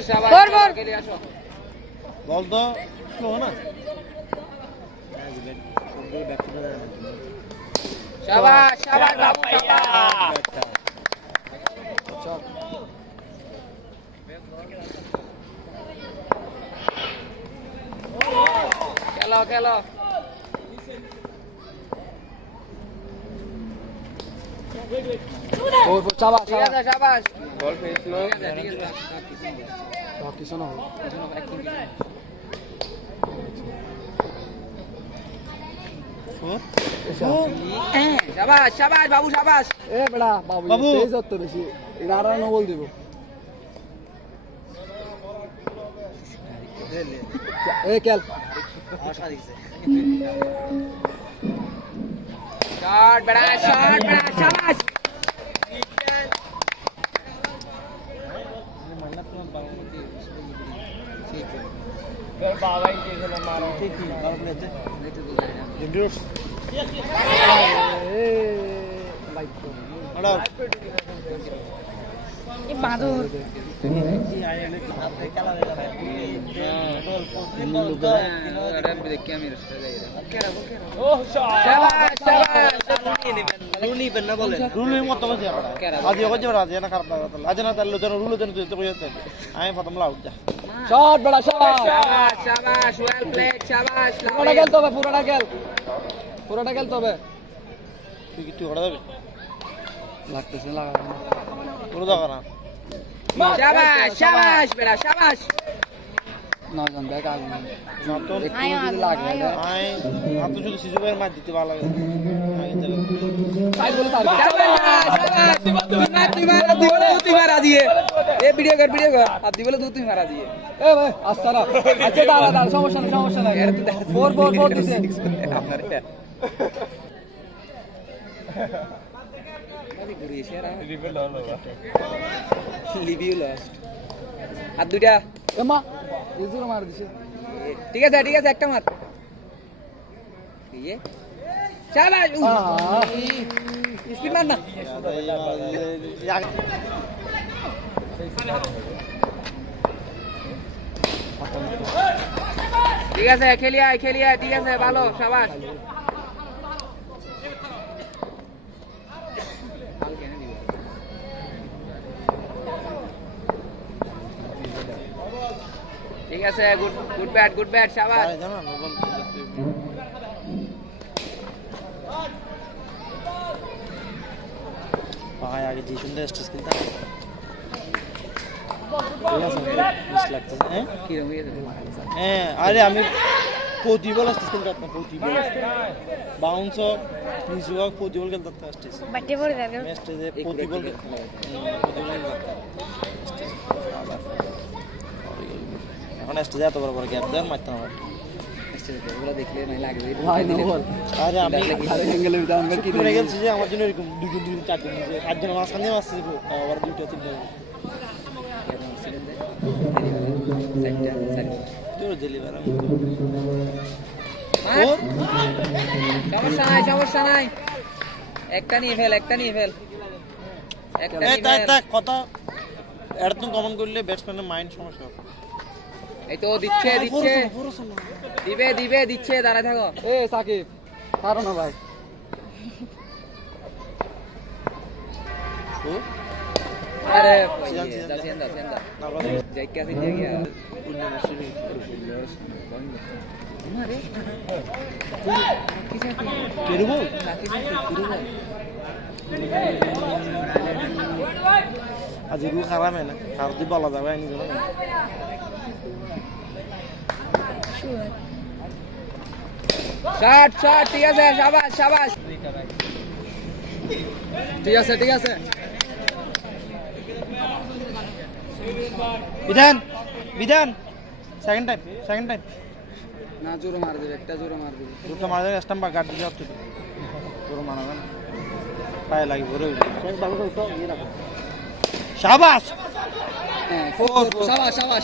শাবাশ শাবাশ খেলে আসো বল তো স্লো না শাবাশ শাবাশ বাবু খেলো খেলো শাবাশ ঠিক আছে শাবাশ বল ফেসলো কিছু না শাবাশ শাবাশ বাবু শাবাশ এ বেড়া বাবু বাবু। তেজ হত বেশি এটা আর না বল দিব এ কেল শট বড়া শাবাশ এ লাইক ये बादुर দেখি আমি শাবাশ শাবাশ রুলি বেন্না বলে রুলি মত বাজে আজ হচ্ছে আজ না খারাপ লাগা আজ না তাহলে জন রুল জন তো কইতে আমি প্রথম লাউট যা শট বেড়া শাবাশ শাবাশ শাবাশ ওয়েল প্লেড শাবাশ পুরোটা গেল তবে পুরোটা গেল তবে তুই কি তুই করে দেবে লাগতেছে লাগা পুরো দাও না শাবাশ শাবাশ বেড়া শাবাশ না জান দেখ আগুন নতুন যদি লাগে আই আপনি শুধু শিশুবের মাছ দিতে ভালো লাগে সাইড বলে তার শাবাশ শাবাশ তুই মারা দিয়ে এ ভিডিও কর আর দি বলে তুই মারা দিয়ে এ ভাই আস্তারা আচ্ছা দাঁড়া সমস্যা নাই ফোর দিছে আপনার লিভিউ লাস্ট আর দুইটা এমা ইজুরা মার দিছে ঠিক আছে একটা মার ইয়ে শাবাশ স্পিড মার না ঠিক আছে খেলিয়া ঠিক আছে ভালো শাবাশ ঠিক আছে গুড ব্যাট শাবাশ জানো না বল ভাই আগে যে সুন্দর স্টেজ কিনতে লাগতেছে কি রকম হ্যাঁ আরে আমি প্রতিবল স্টেজ কিনতে পারতাম প্রতিবল বাউন্স নিচু হোক প্রতিবল খেলতে পারতাম স্টেজ बट्टे पड़ जाएगा স্টেজে প্রতিবল এখন স্টেজে এত বড় বড় গ্যাপ দেন মারতাম আমার ওগুলো দেখলে নাই লাগবে ভাই না বল আরে আমি আরে অ্যাঙ্গেলে ভিতরে আমরা কি পড়ে গেছি যে আমার জন্য এরকম দুজন চারজন নিচে আটজন মাঝখানে মারছে আবার দুইটা তিনটা তোর ডেলিভারি সমস্যা নাই একটা নিয়ে ফেল কথা এটা তুমি কমন করলে ব্যাটসম্যানের মাইন্ড সমস্যা হবে এই তো দিচ্ছে দিবে দাঁড়ায় থাকো এ সাকিব পারো না ভাই আরে সিয়ান্দা। সিয়ান্দা না বলে যাই কে আছে গিয়া পুণ্য মাসুরি আরে কিসে কেরুবো আজ রু খারাপ না আর দি বলা যাবে আইনি জানো শট ঠিক আছে শাবাশ ঠিক আছে বিধান সেকেন্ড টাইম না জোরে মার দিবে দুটো মারা যায় স্টাম্প গার্ড দিয়ে হচ্ছে পুরো মানাবে না পায়ে লাগি ভরে শাবাশ হ্যাঁ শাবাশ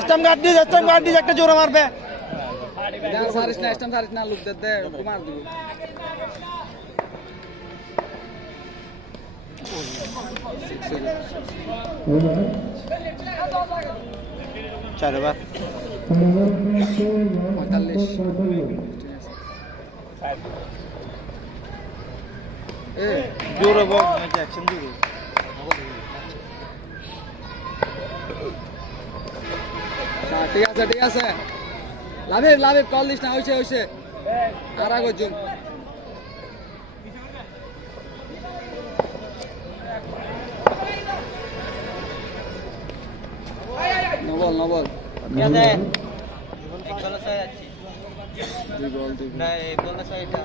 স্টাম্প গার্ড দিয়ে একটা জোরে মারবে সারিস না লুক দে মার দিব চার ওভার 45 জোরে বল নাকি অ্যাকশন জোরে ঠিক আছে ঠিক আছে লাভিব লাভিব কল দিস না হইছে হইছে আর আগে জুম নবল নবল কি আছে দুই বল না এই বলটা সাইডটা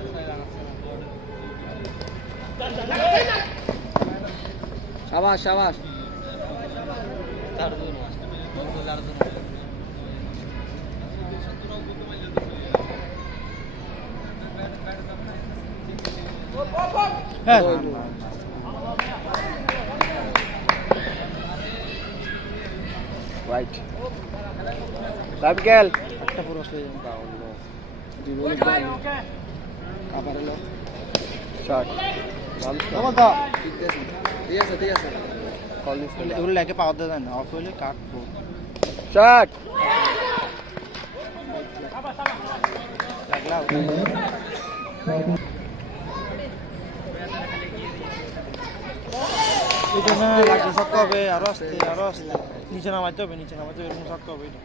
শাবাশ শাবাশ হ্যাঁ রাইট লাভ গেল একটা পুরো আসলে দুই বল কাভার হলো শট ঠিক আছে ঠিক আছে কল দিস এগুলো লেগে পাওয়ার দেয় না অফ হইলে কাটবো শট লাগলা এটা না লাগছে শট হবে আরো আসতে নিচে নামাইতে হবে এরকম শট হবে এটা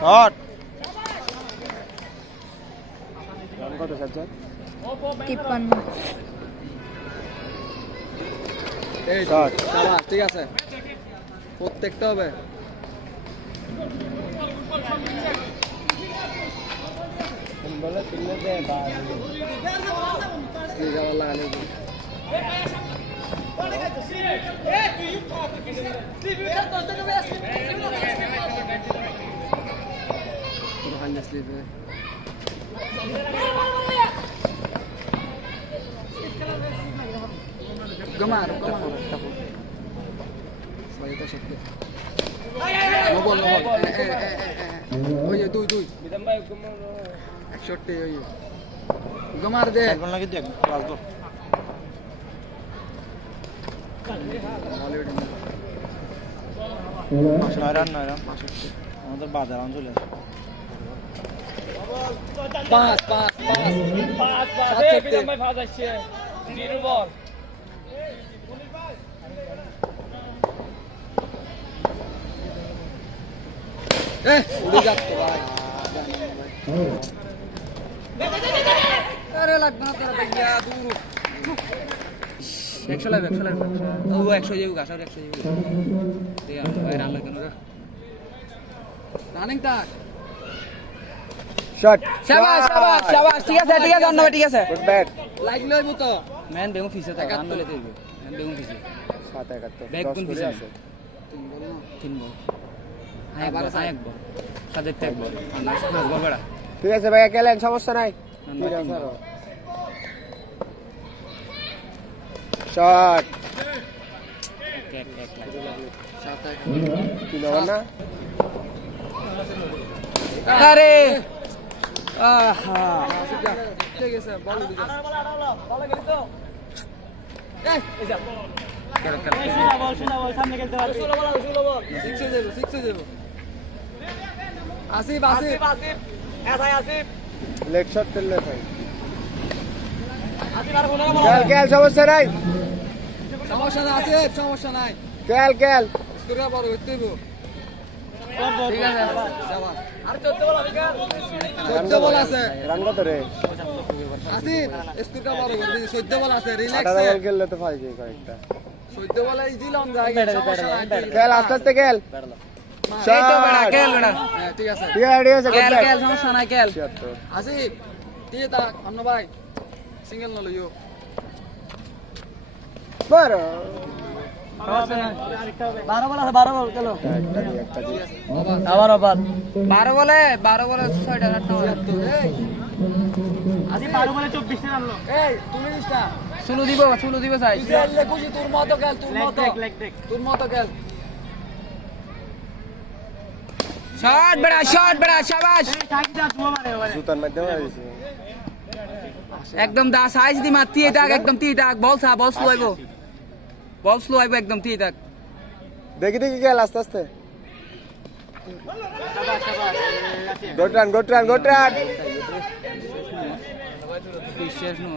শট রান কত সাজ্জাদ 53 এই শট শাবাশ ঠিক আছে প্রত্যেকটা হবে বলে তুললে দে বাস এই যাওয়ার লাগালে পুরো হান্ডা স্লিপে গমার গমার সাইটা সত্যি নবল নবল ওই দুই দুই বিদম ভাই গমার 61 ওই গমার দে একবার লাগি দেখ লাস্ট বল নয় রান আমাদের বাজার অঞ্চলে পাঁচ পাঁচ পাঁচ উড়ে যাচ্ছে ভাই আরে লাগবে না তোরা ভাইয়া দূর 100 লাগবে ও 100 যাবো গাছ আর 100 যাবো দেয়া ভাই রান লাগে না রানিং টাক শট শাবাশ শাবাশ শাবাশ ঠিক আছে অন্যবা ঠিক আছে গুড ব্যাট লাইক লইবো তো ম্যান বেগম ফিসে তো রান লইতে হইবে ম্যান বেগম ফিসে 7-71 ব্যাক কোন ফিসে আছে 3 বল হ্যাঁ একবার সাদের ট্যাগ বল না পাঁচ বল বড়া ঠিক আছে ভাইয়া খেলেন সমস্যা নাই শট কি লওয়া না আরে আহা ঠিক আছে বল দিকে এই যা বল সামনে খেলতে পারবি 6 দেব আসিফ লেগ শট খেললে ভাই খেল সমস্যা নাই আসিফ সমস্যা নাই খেল স্কোরটা বড় করতে হইব ঠিক আছে শাবাশ আর 14 বল আছে রান কত রে আসিফ স্কোরটা বড় করে দিছি 14 বল আছে রিল্যাক্স 18 বল খেললে তো ফাইজ কয়েকটা 14 বল ইজি লং যায় সমস্যা নাই খেল আস্তে আস্তে খেল এই তো বেড়া খেল বেড়া হ্যাঁ ঠিক আছে খেল সমস্যা নাই খেল 76 আসিফ দিয়ে তা অন্য ভাই সিঙ্গেল ন লইও বারো 12 বল আছে 12 বল চলো আবার 12 বলে 6টা 7টা আজি 12 বলে 24 রান আনলো এই তুমি নিস্তা সুলু দিব চাই ইসরায়েল খুশি তোর মতো খেল তোর মতো খেল শট বড়া শাবাশ জুতার মাধ্যমে হইছে একদম দা সাইজ দি মারতি এটা একদম তি ডাক বল স্লো হইবো বল স্লো আইবো একদম ঠিক থাক দেখি দেখি গেল আস্তে আস্তে good run good run good run বিশ্বাস নো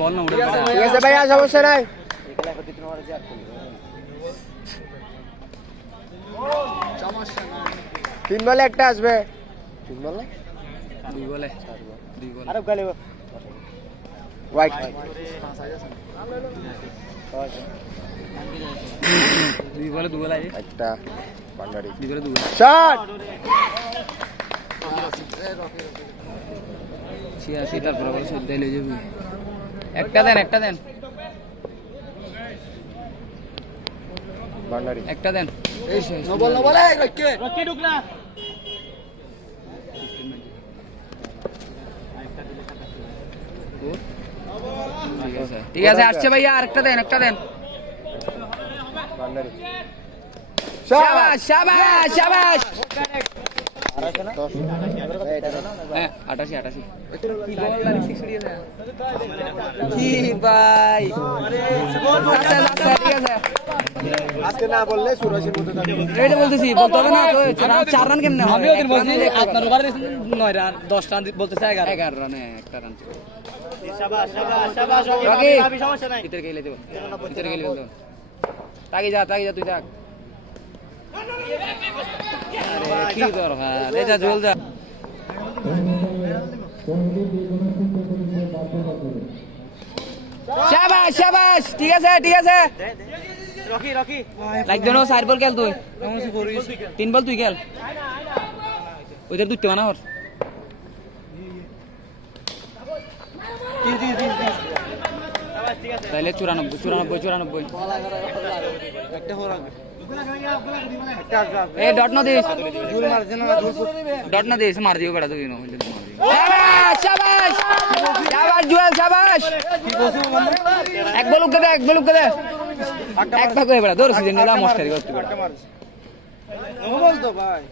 বল না ঠিক আছে ভাইয়া সমস্যা নাই সমস্যা না 3 বলে একটা আসবে 3 বলে দুই বলে আরে গালে হোয়াইট দুই বলে একটা বান্ডারি দুই বলে শট ছিয়াশি তারপরে আবার সদ্যাই লয়ে যাবি একটা দেন বান্ডারি একটা দেন এই নো বল এই রকে ঠিক আছে আসছে ভাইয়া আরেকটা দেন একটা দেন বান্ডারি শাবাশ শাবাশ শাবাশ হ্যাঁ 88 কি ভাই আচ্ছা ঠিক আছে আজকে না বললে সুরাজের মতো থাকবে এইটা বলতেছি বলতে হবে না তো 4 রান কেমনে হবে আমি ওদের বলছি আপনার ওভারে 9 রান 10 রান বলতেছে 11 রানে একটা রান শাবাশ শাবাশ শাবাশ রকি সমস্যা নাই ভিতরে গেলে দেব তাকি যা তুই থাক আরে কি দরকার এটা জল যা শাবাশ শাবাশ ঠিক আছে রকি লাইক দেনো 4 বল খেল তুই 3 বল তুই খেল ওইটার দুইতে বানা হর তাহলে 94 একটা হো রাখবে এ ডট না দিস ডট না দিস মার দিও বেটা তুই না শাবাশ শাবাশ জুয়েল শাবাশ এক বল উঠে দে এক ভাগ হয়ে বেটা দৌড় সিজন নিলা মস্কারি করতে বেটা নো বল তো ভাই